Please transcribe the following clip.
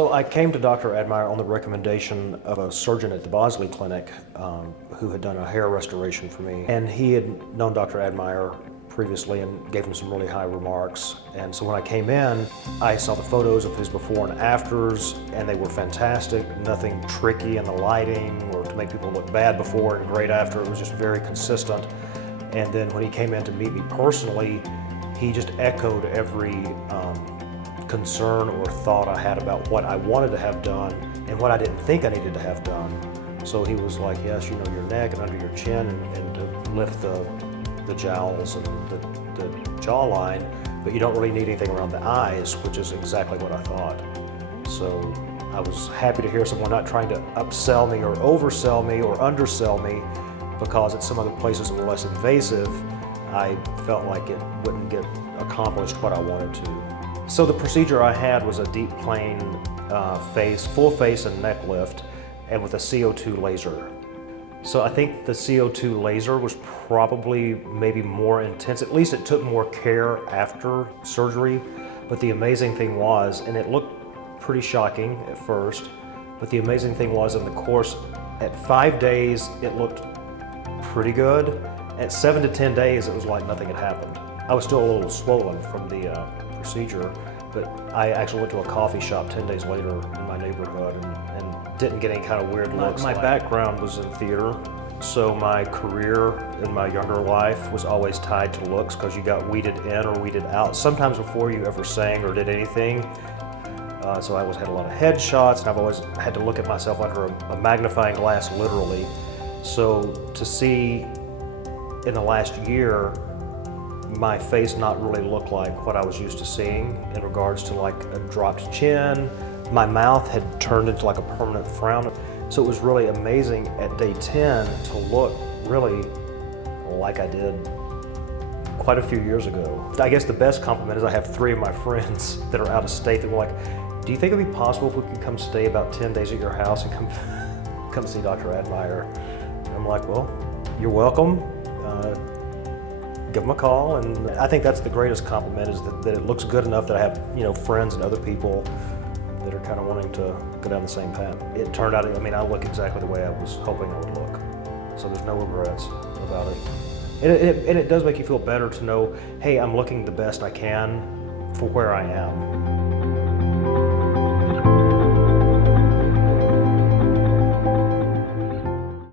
So I came to Dr. Admire on the recommendation of a surgeon at the Bosley Clinic who had done a hair restoration for me. And he had known Dr. Admire previously and gave him some really high remarks. And so when I came in, I saw the photos of his before and afters, and they were fantastic. Nothing tricky in the lighting or to make people look bad before and great after. It was just very consistent. And then when he came in to meet me personally, he just echoed every concern or thought I had about what I wanted to have done and what I didn't think I needed to have done. So he was like, yes, you know, your neck and under your chin and to lift the jowls and the jawline, but you don't really need anything around the eyes, which is exactly what I thought. So I was happy to hear someone not trying to upsell me or oversell me or undersell me, because at some other places that were less invasive, I felt like it wouldn't get accomplished what I wanted to. So the procedure I had was a deep plane full face and neck lift, and with a CO2 laser. So I think the CO2 laser was probably maybe more intense. At least it took more care after surgery. But the amazing thing was, and it looked pretty shocking at first, but the amazing thing was in the course, at 5 days, it looked pretty good. At 7 to 10 days, it was like nothing had happened. I was still a little swollen from the procedure, but I actually went to a coffee shop 10 days later in my neighborhood and didn't get any kind of weird looks. My background was in theater, so my career in my younger life was always tied to looks, because you got weeded in or weeded out, sometimes before you ever sang or did anything. So I always had a lot of headshots, and I've always had to look at myself under a magnifying glass, literally. So to see in the last year my face not really look like what I was used to seeing in regards to like a dropped chin. My mouth had turned into like a permanent frown. So it was really amazing at day 10 to look really like I did quite a few years ago. I guess the best compliment is I have 3 of my friends that are out of state that were like, do you think it'd be possible if we could come stay about 10 days at your house and come see Dr. Admire? And I'm like, well, you're welcome. Give them a call, and I think that's the greatest compliment, is that it looks good enough that I have, you know, friends and other people that are kind of wanting to go down the same path. It turned out, I mean, I look exactly the way I was hoping I would look, so there's no regrets about it. And it does make you feel better to know, hey, I'm looking the best I can for where I am.